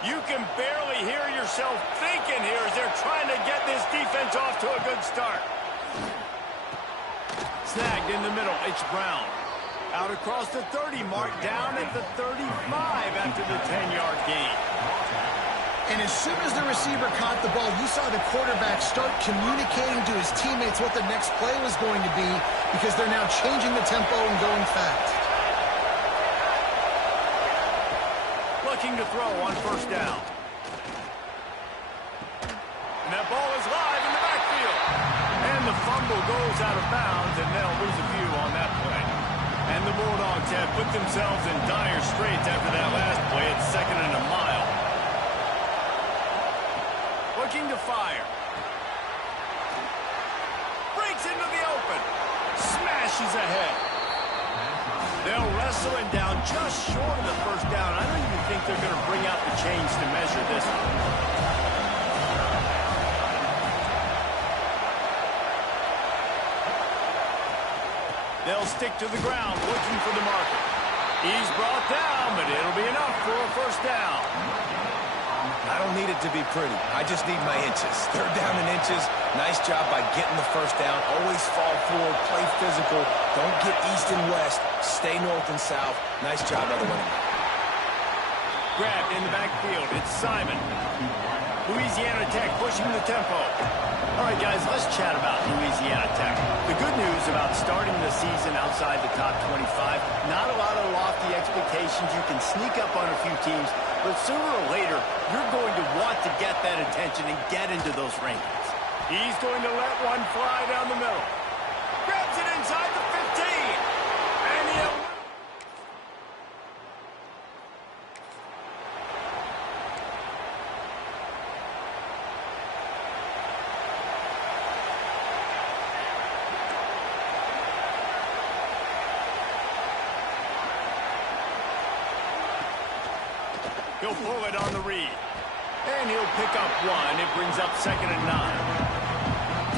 You can barely hear yourself thinking here as they're trying to get this defense off to a good start. Snagged in the middle, it's Brown. Out across the 30 mark, down at the 35 after the 10-yard gain. And as soon as the receiver caught the ball, you saw the quarterback start communicating to his teammates what the next play was going to be because they're now changing the tempo and going fast. Looking to throw on first down. And that ball is live in the backfield. And the fumble goes out of bounds, and they'll lose a few on that play. And the Bulldogs have put themselves in dire straits after that last play. It's 2nd and a mile. Looking to fire. Breaks into the open. Smashes ahead. They'll wrestle him down just short of the first down. I don't even think they're going to bring out the chains to measure this one. They'll stick to the ground, looking for the marker. He's brought down, but it'll be enough for a first down. I don't need it to be pretty. I just need my inches. 3rd down in inches. Nice job by getting the first down. Always fall forward, play physical. Don't get east and west. Stay north and south. Nice job by the running back. Grabbed in the backfield. It's Simon. Louisiana Tech pushing the tempo. All right, guys, let's chat about Louisiana Tech. The good news about starting the season outside the top 25, not a lot of lofty expectations. You can sneak up on a few teams, but sooner or later, you're going to want to get that attention and get into those rankings. He's going to let one fly down the middle. Grabs it inside the 15. And he'll pull it on the read. And he'll pick up one. It brings up 2nd and 9.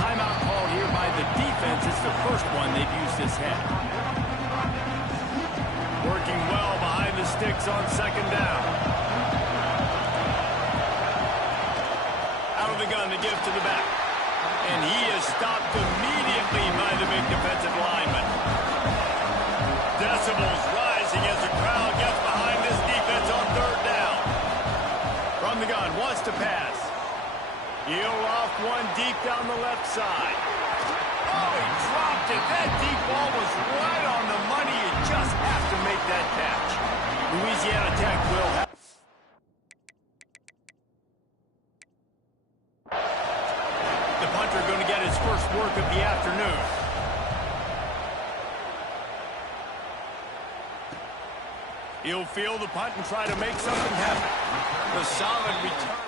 Timeout called here by the defense. It's the first one they've used this half. Working well behind the sticks on 2nd down. Out of the gun to give to the back. And he is stopped immediately by the big defensive lineman. Decibels rising as the crowd gets behind this defense on 3rd down. From the gun, wants to pass. He'll off one deep down the left side. Oh, he dropped it. That deep ball was right on the money. You just have to make that catch. Louisiana Tech will have. The punter going to get his first work of the afternoon. He'll field the punt and try to make something happen. The solid return.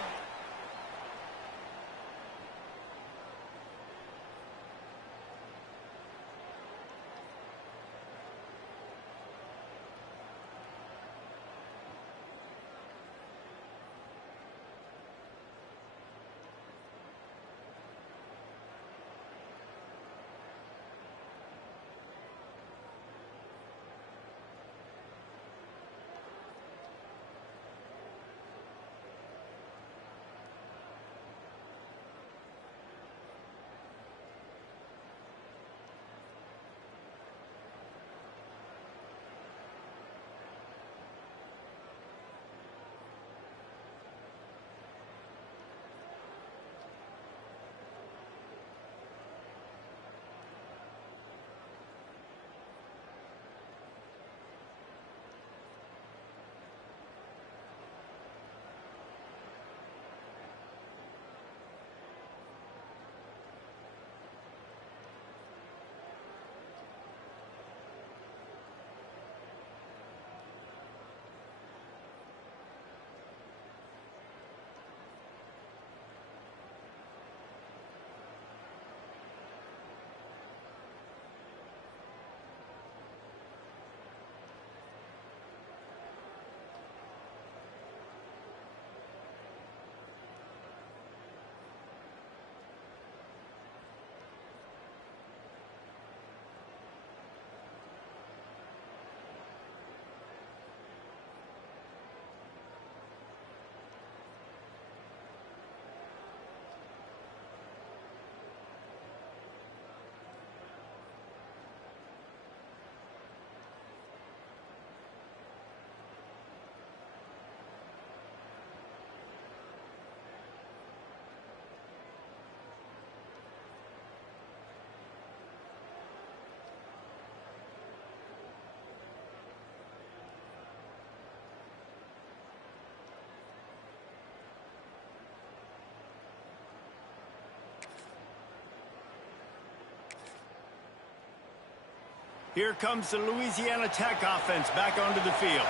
Here comes the Louisiana Tech offense back onto the field.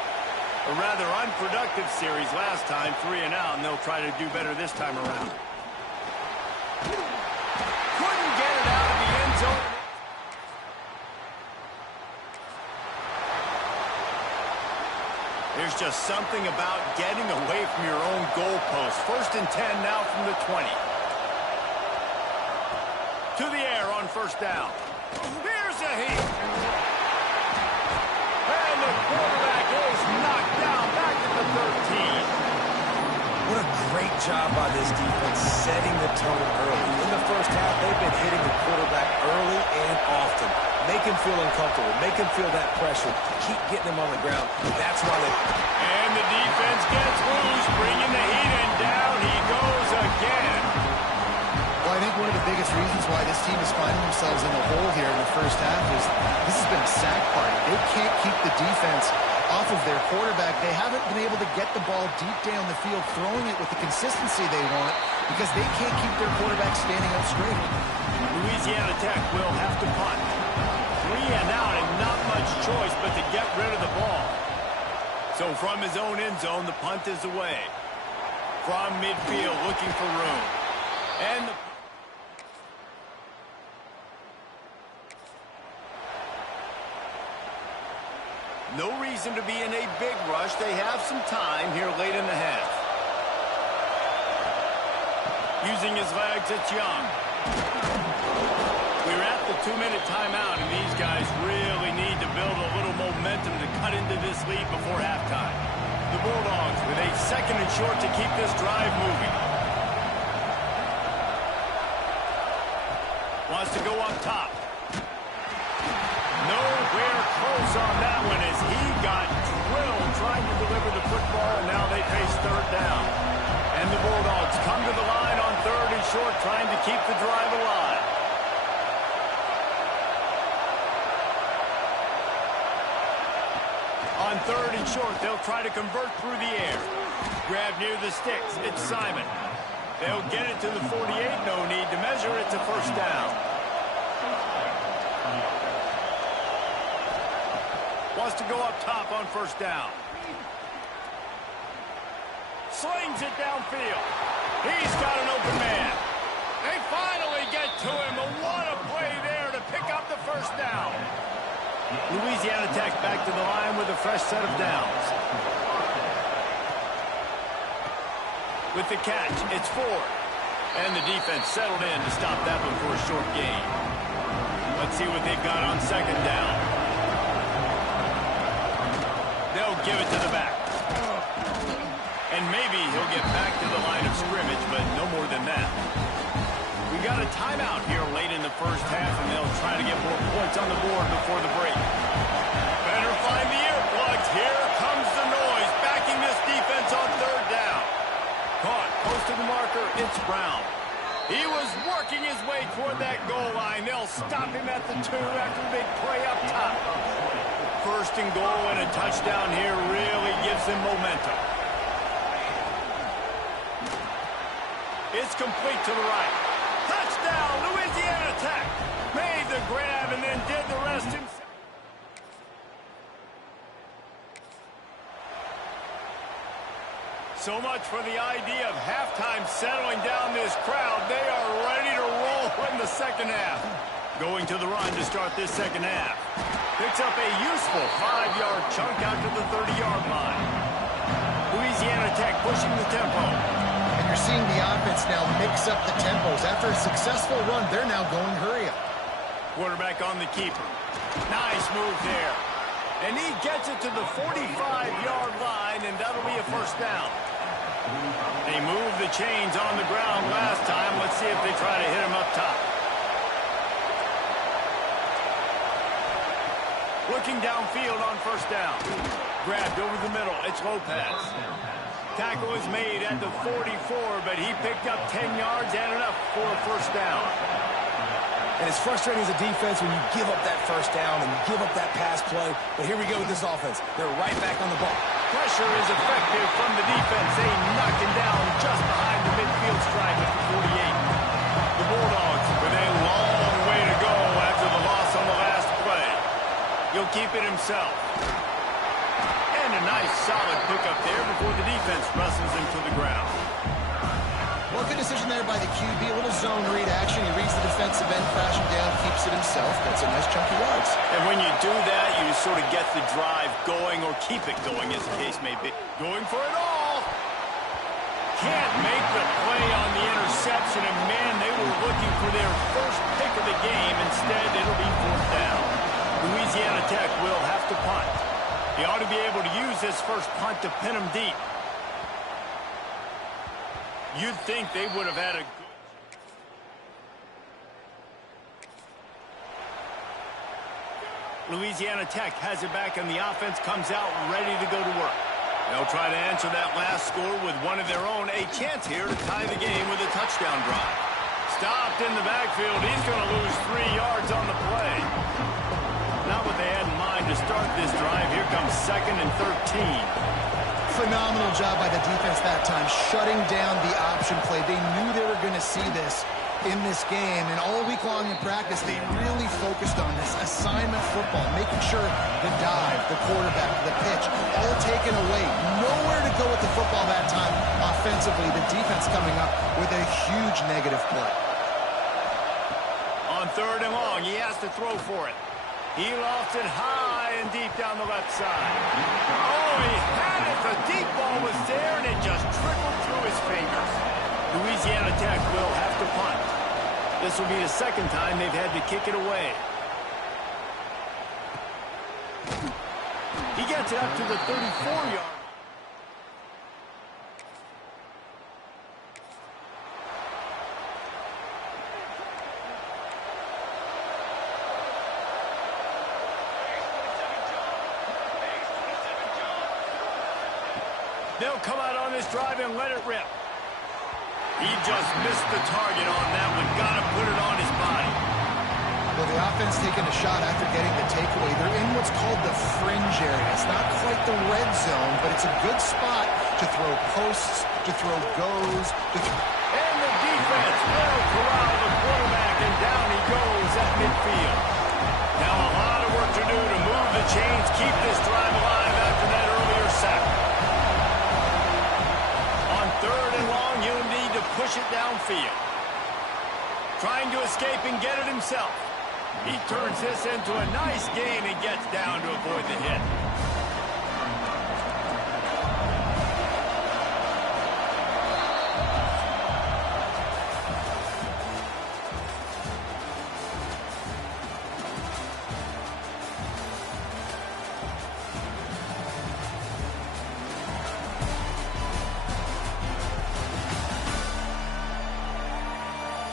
A rather unproductive series last time, 3 and out, and they'll try to do better this time around. Couldn't get it out of the end zone. There's just something about getting away from your own goalpost. 1st and 10 now from the 20. To the air on 1st down. Here's a heat. And the quarterback is knocked down back at the 13. What a great job by this defense setting the tone early. In the first half, they've been hitting the quarterback early and often. Make him feel uncomfortable. Make him feel that pressure. Keep getting him on the ground. That's why they... And the defense gets loose, bringing the heat, and down he goes again. Well, I think one of the biggest reasons why this team is finding themselves in the hole here in the first half is this has been a sack party. They can't keep the defense off of their quarterback. They haven't been able to get the ball deep down the field, throwing it with the consistency they want because they can't keep their quarterback standing up straight. Louisiana Tech will have to punt. 3 and out and not much choice but to get rid of the ball. So from his own end zone, the punt is away. From midfield, looking for room. And no reason to be in a big rush. They have some time here late in the half. Using his legs, it's Young. We're at the 2-minute timeout, and these guys really need to build a little momentum to cut into this lead before halftime. The Bulldogs with a 2nd and short to keep this drive moving. Wants to go up top. Nowhere close on that one as he got drilled trying to deliver the football, and now they face 3rd down. And the Bulldogs come to the line on 3rd and short, trying to keep the drive alive. On 3rd and short, they'll try to convert through the air. Grab near the sticks. It's Simon. They'll get it to the 48. No need to measure. It's a 1st down. Wants to go up top on 1st down. Slings it downfield. He's got an open man. They finally get to him. But what a play there to pick up the 1st down. Louisiana Tech back to the line with a fresh set of downs. With the catch, it's Ford. And the defense settled in to stop that one for a short gain. Let's see what they've got on 2nd down. They'll give it to the back. And maybe he'll get back to the line of scrimmage, but no more than that. We got a timeout here late in the first half, and they'll try to get more points on the board before the break. Better find the earplugs. Here comes the noise, backing this defense on 3rd down. Caught, close to the marker, it's Brown. He was working his way toward that goal line. They'll stop him at the 2 after the big play up top. 1st and goal and a touchdown here really gives them momentum. It's complete to the right. Touchdown, Louisiana Tech. Made the grab and then did the rest himself. So much for the idea of halftime settling down this crowd. They are ready to roll in the 2nd half. Going to the run to start this 2nd half. Picks up a useful 5-yard chunk out to the 30-yard line. Louisiana Tech pushing the tempo. And you're seeing the offense now mix up the tempos. After a successful run, they're now going hurry up. Quarterback on the keeper. Nice move there. And he gets it to the 45-yard line, and that'll be a 1st down. They moved the chains on the ground last time. Let's see if they try to hit him up top. Looking downfield on 1st down. Grabbed over the middle. It's Lopez. Tackle is made at the 44, but he picked up 10 yards and enough for a 1st down. And it's frustrating as a defense when you give up that 1st down and you give up that pass play. But here we go with this offense. They're right back on the ball. Pressure is effective from the defense. They knock him down just behind the midfield stripe at the 48. The Bulldogs with a long way to go after the loss on the last play. himself. And a nice solid pickup there before the defense wrestles him to the ground. Well, good decision there by the QB. A little zone read action. He reads the defensive end, crashing down, keeps it himself. That's a nice chunk of yards. And when you do that, you sort of get the drive going, or keep it going, as the case may be. Going for it all. Can't make the play on the interception, and man, they were looking for their first pick of the game. Instead, it'll be fourth down. Louisiana Tech will have to punt. He ought to be able to use this first punt to pin him deep. You'd think they would have had a good... Louisiana Tech has it back, and the offense comes out ready to go to work. They'll try to answer that last score with one of their own. A chance here to tie the game with a touchdown drive. Stopped in the backfield. He's going to lose 3 yards on the play. Not what they had in mind to start this drive. Here comes 2nd and 13. Phenomenal job by the defense that time, shutting down the option play. They knew they were going to see this in this game, and all week long in practice, they really focused on this assignment football, making sure the dive, the quarterback, the pitch, all taken away. Nowhere to go with the football that time offensively. The defense coming up with a huge negative play. On 3rd and long, he has to throw for it. He lofts it high and deep down the left side. Oh, he had it. The deep ball was there, and it just trickled through his fingers. Louisiana Tech will have to punt. This will be the 2nd time they've had to kick it away. He gets it up to the 34-yard. They'll come out on this drive and let it rip. He just missed the target on that one. Got to put it on his body. Well, the offense taking a shot after getting the takeaway. They're in what's called the fringe area. It's not quite the red zone, but it's a good spot to throw posts, to throw goes. And the defense will corral the quarterback, and down he goes at midfield. Now a lot of work to do to move the chains, keep this drive alive after that earlier sack. 3rd and long, he'll need to push it downfield. Trying to escape and get it himself. He turns this into a nice gain and gets down to avoid the hit.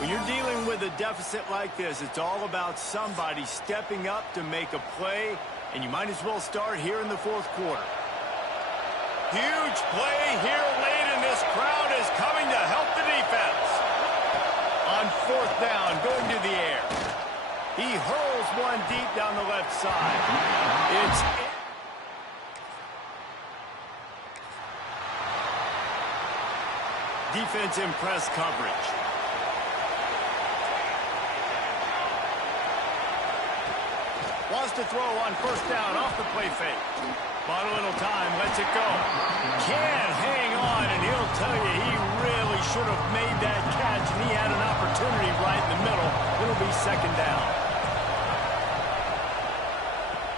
When you're dealing with a deficit like this, it's all about somebody stepping up to make a play, and you might as well start here in the 4th quarter. Huge play here late, and this crowd is coming to help the defense. On 4th down, going to the air. He hurls one deep down the left side. It's defense in press coverage. Wants to throw on 1st down off the play fake. Bought a little time, lets it go. Can't hang on, and he'll tell you he really should have made that catch, and he had an opportunity right in the middle. It'll be 2nd down.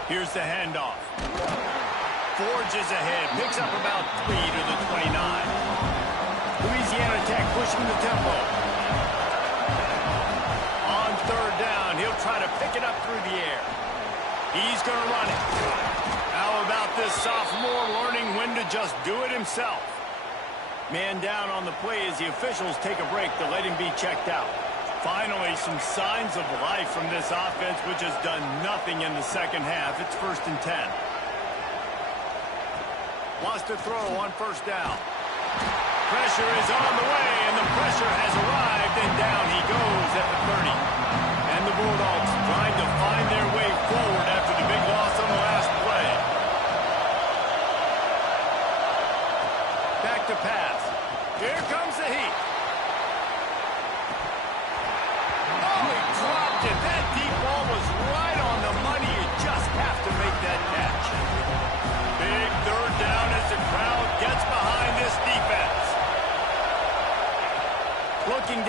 Here's the handoff. Forges ahead, picks up about 3 to the 29. Louisiana Tech pushing the tempo. On 3rd down, he'll try to pick it up through the air. He's going to run it. How about this sophomore learning when to just do it himself? Man down on the play as the officials take a break to let him be checked out. Finally, some signs of life from this offense, which has done nothing in the 2nd half. It's 1st and 10. Wants to throw on 1st down. Pressure is on the way, and the pressure has arrived, and down he goes at the 30. And the Bulldogs trying to find their way forward after the big loss on the last play. Back to pass. Here comes the heat. Oh, he dropped it. That deep ball was right on the money. You just have to make that catch.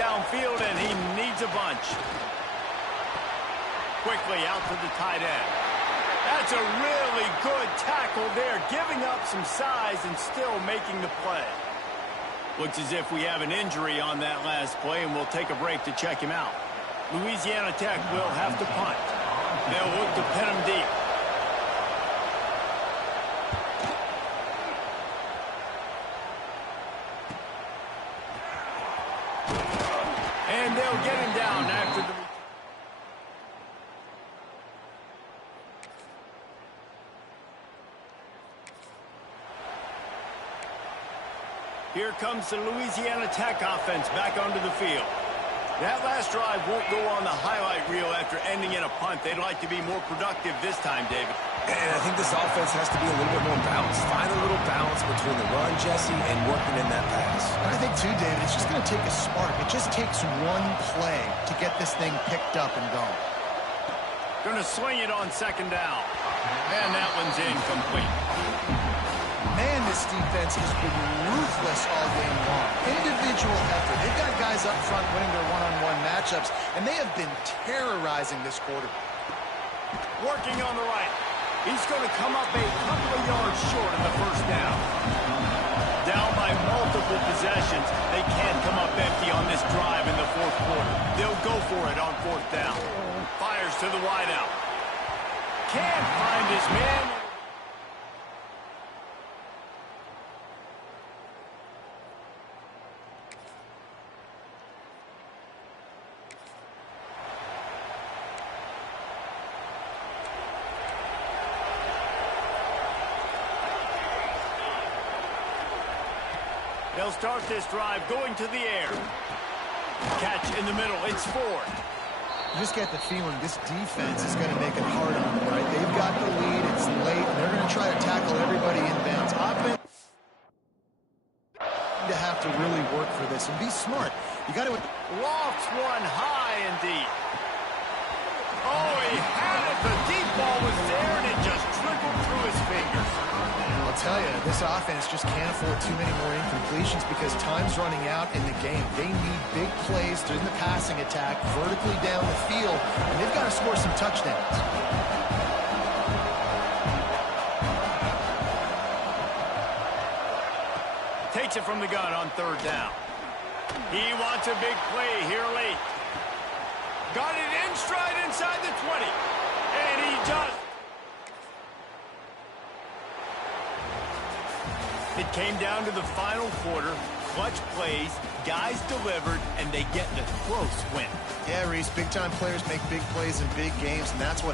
downfield, and he needs a bunch. Quickly out to the tight end. That's a really good tackle there, giving up some size and still making the play. Looks as if we have an injury on that last play, and we'll take a break to check him out. Louisiana Tech will have to punt. They'll look to pin him deep. And they'll get him down after the... Here comes the Louisiana Tech offense back onto the field. That last drive won't go on the highlight reel after ending in a punt. They'd like to be more productive this time, David. And I think this offense has to be a little bit more balanced. Find a little balance between the run, Jesse, and working in that pass. I think, too, David, it's just going to take a spark. It just takes one play to get this thing picked up and going. Going to swing it on second down. And that one's incomplete. Man, this defense has been ruthless all game long. Individual effort. They've got guys up front winning their one-on-one matchups, and they have been terrorizing this quarter. Working on the right. He's going to come up a couple of yards short of the first down. Down by multiple possessions. They can't come up empty on this drive in the fourth quarter. They'll go for it on fourth down. Fires to the wideout. Can't find his man. They'll start this drive going to the air. Catch in the middle. It's Ford. You just get the feeling this defense is going to make it hard on them, right? They've got the lead. It's late, and they're going to try to tackle everybody inbounds. Offense to have to really work for this and be smart. You got to lofts one high and deep. Oh, he had it. The deep ball was there, and it just trickled through his fingers. I'll tell you, this offense just can't afford too many more incompletions because time's running out in the game. They need big plays in the passing attack, vertically down the field, and they've got to score some touchdowns. Takes it from the gun on third down. He wants a big play here late. Got it in stride inside the 20. And he just... It came down to the final quarter. Clutch plays, guys delivered, and they get the close win. Yeah, Reese, big-time players make big plays in big games, and that's what